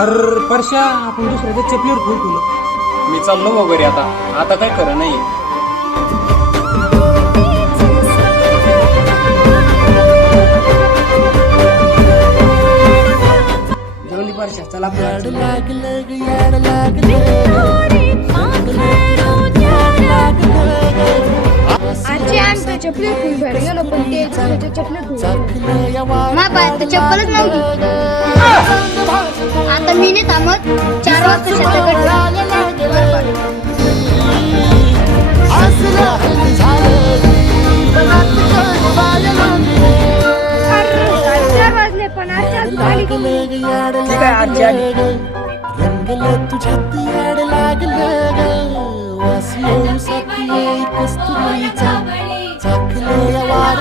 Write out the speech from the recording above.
अरे परश्या, आपण दुसऱ्याच्या चपलीवर खूप केलो. मी चाललो वगैरे आता काय खरं नाही. जेवली परश्या, चला आपण आजची आमच्या चपली फुल भर गेलो पण ते चपली फुल मा पाय तर चप्पलच नव्हती. आता मी नाही थांबत 4 वाजता शेताकडे. वाजले पण ठीक आहे आजी आली. रंगलं तुझ्यात याड लागलं ग वासियो साथी कस्तुरीचा चाकलं या वार